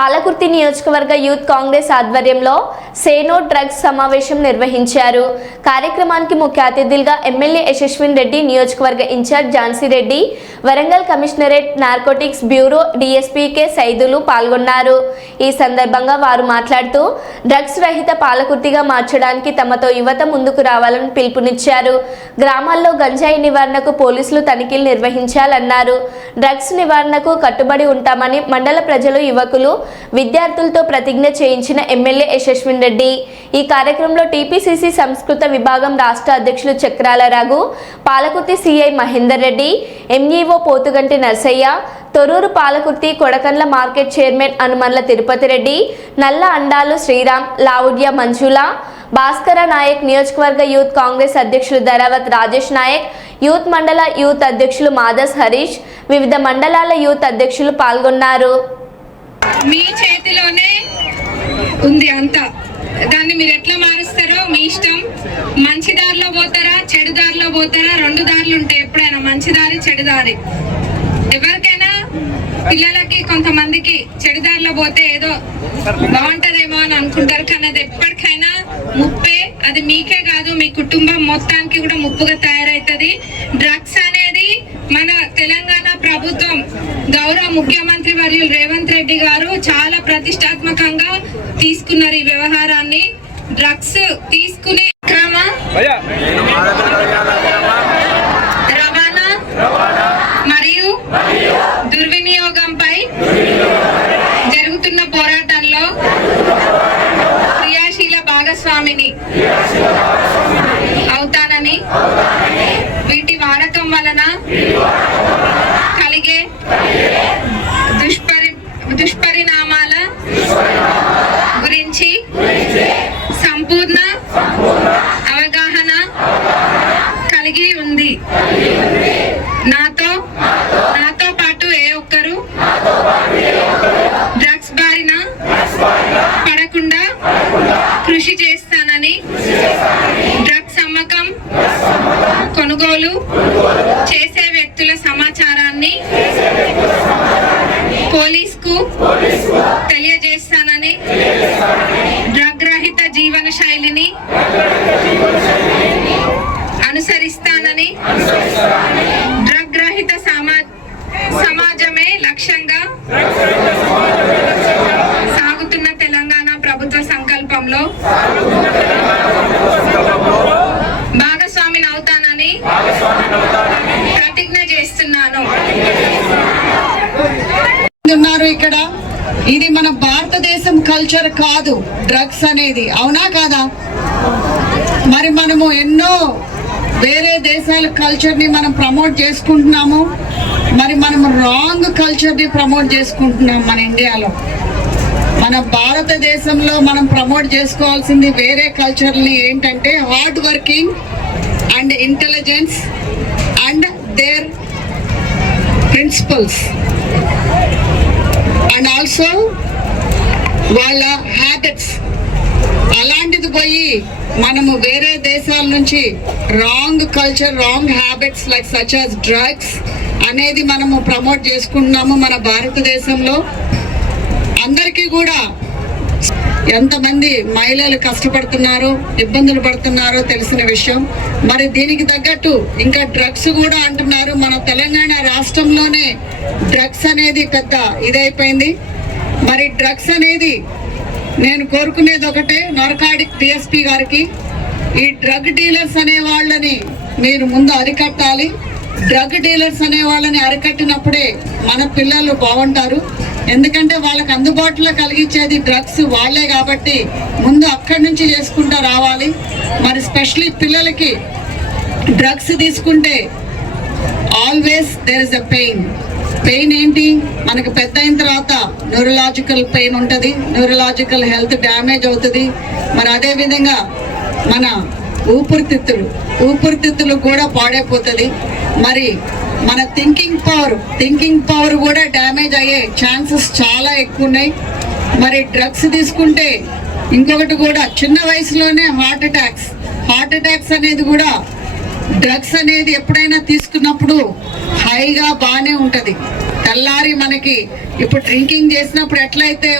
పాలకుర్తి నియోజకవర్గ యూత్ కాంగ్రెస్ ఆధ్వర్యంలో సేనో డ్రగ్స్ సమావేశం నిర్వహించారు. కార్యక్రమానికి ముఖ్య అతిథులుగా ఎమ్మెల్యే యశస్విన్ రెడ్డి నియోజకవర్గ in charge Jhansi Reddy Warangal commissionerate narcotics bureau DSP K Saidulu పాల్గొన్నారు. ఈ సందర్భంగా వారు మాట్లాడుతూ డ్రగ్స్ రహిత పాలకుర్తిగా మార్చడానికి తమతో యువత ముందుకు రావాలని పిలుపునిచ్చారు. గ్రామాల్లో గంజాయి నివారణకు పోలీసులు తనిఖీలు నిర్వహించాలన్నారు. డ్రగ్స్ నివారణకు కట్టుబడి ఉంటామని మండల ప్రజలు యువకులు విద్యార్థులతో ప్రతిజ్ఞ చేయించిన ఎమ్మెల్యే యశస్విన్ రెడ్డి రెడ్డి. ఈ కార్యక్రమంలో టీపీసీసీ సంస్కృత విభాగం రాష్ట్ర అధ్యక్షులు Chakrala Raghu Palakurthi CI Mahender Reddy MEO Pothuganti Narsaiah Thorrur Palakurthi Kodakandla market chairman Anumanla Tirupati Reddy Nalla Andalu Sriram Lavudya మంజుల భాస్కర నాయక్ నియోజకవర్గ యూత్ కాంగ్రెస్ అధ్యక్షులు ధరావత్ రాజేష్ నాయక్ యూత్ మండల యూత్ అధ్యక్షులు మాదస్ హరీష్ వివిధ మండలాల యూత్ అధ్యక్షులు పాల్గొన్నారు. మీ చేతిలోనే ఉంది అంతా. దాన్ని మీరు ఎట్లా మారుస్తారో మీ ఇష్టం. మంచి దారిలో పోతారా చెడు దారిలో పోతారా? రెండు దారులు ఉంటాయి ఎప్పుడైనా మంచి దారి చెడు దారి. ఎవరికైనా పిల్లలకి కొంతమందికి చెడు దారిలో పోతే ఏదో బాగుంటదేమో అని అనుకుంటారు. కానీ అది ఎప్పటికైనా ముప్పే. అది మీకే కాదు మీ కుటుంబం మొత్తానికి కూడా ముప్పుగా తయారవుతుంది డ్రగ్స్ అనేది మన తెలంగాణ ప్రభుత్వం గౌరవ ముఖ్యమంత్రి వర్యులు రేవంత్ రెడ్డి గారు చాలా ప్రతిష్టాత్మకంగా తీసుకున్నారు ఈ వ్యవహారాన్ని. డ్రగ్స్ తీసుకునే క్రమ రవాణా మరియు దుర్వినియోగంపై జరుగుతున్న పోరాటంలో క్రియాశీల భాగస్వామిని అవుతానని వీటి వాడకం వలన దుష్పరి దుష్పరిణామాల గురించి సంపూర్ణ అవగాహన కలిగి ఉంది. నాతో నాతో పాటు ఏ ఒక్కరు డ్రగ్స్ బారిన పడకుండా కృషి చేస్తానని డ్రగ్స్ అమ్మకం కొనుగోలు చేసే రహిత శైలిని అనుసరిస్తానని డ్రగ్ రహిత సమాజమే లక్ష్యంగా సాగుతున్న తెలంగాణ ప్రభుత్వ సంకల్పంలో భాగస్వామిని అవుతానని ప్రతిజ్ఞ చేస్తున్నాను. ఉన్నారు ఇక్కడ. ఇది మన భారతదేశం కల్చర్ కాదు. డ్రగ్స్ అనేది. అవునా కాదా? మరి మనము ఎన్నో వేరే దేశాల కల్చర్ని మనం ప్రమోట్ చేసుకుంటున్నాము. మరి మనం రాంగ్ కల్చర్ని ప్రమోట్ చేసుకుంటున్నాం మన ఇండియాలో. మన భారతదేశంలో మనం ప్రమోట్ చేసుకోవాల్సింది వేరే కల్చర్ని ఏంటంటే hard working and intelligence and their principles and also వాళ్ళ హ్యాబిట్స్ అలాంటిది పోయి మనము వేరే దేశాల నుంచి wrong culture wrong habits like such as drugs అనేది మనము ప్రమోట్ చేసుకుంటున్నాము మన భారతదేశంలో. అందరికీ కూడా ఎంతమంది మహిళలు కష్టపడుతున్నారో ఇబ్బందులు పడుతున్నారో తెలిసిన విషయం. మరి దీనికి తగ్గట్టు ఇంకా డ్రగ్స్ కూడా అంటున్నారు. మన తెలంగాణ రాష్ట్రంలోనే డ్రగ్స్ అనేది పెద్ద ఇదైపోయింది. మరి డ్రగ్స్ అనేది నేను కోరుకునేది ఒకటే నార్కాడిక్ డిఎస్పీ గారికి. ఈ డ్రగ్ డీలర్స్ అనే వాళ్ళని మీరు ముందు అరికట్టాలి. డ్రగ్ డీలర్స్ అనే వాళ్ళని అరికట్టినప్పుడే మన పిల్లలు బాగుంటారు. ఎందుకంటే వాళ్ళకి అందుబాటులో కలిగించేది డ్రగ్స్ వాళ్ళే కాబట్టి ముందు అక్కడి నుంచి చేసుకుంటూ రావాలి. మరి స్పెషల్లీ పిల్లలకి డ్రగ్స్ తీసుకుంటే always there is a pain pain ఏంటి? మనకు పెద్ద అయిన తర్వాత న్యూరలాజికల్ పెయిన్ ఉంటుంది. న్యూరలాజికల్ హెల్త్ డ్యామేజ్ అవుతుంది. మరి అదేవిధంగా మన ఊపిరితిత్తులు. ఊపిరితిత్తులు కూడా పాడైపోతుంది. మరి మన థింకింగ్ పవర్ థింకింగ్ పవర్ కూడా డ్యామేజ్ అయ్యే ఛాన్సెస్ చాలా ఎక్కువ ఉన్నాయి మరి డ్రగ్స్ తీసుకుంటే ఇంకొకటి కూడా చిన్న వయసులోనే హార్ట్ అటాక్స్ హార్ట్ అటాక్స్ అనేది కూడా డ్రగ్స్ అనేది ఎప్పుడైనా తీసుకున్నప్పుడు హైగా బాగానే ఉంటుంది. తెల్లారి మనకి ఇప్పుడు డ్రింకింగ్ చేసినప్పుడు ఎట్లయితే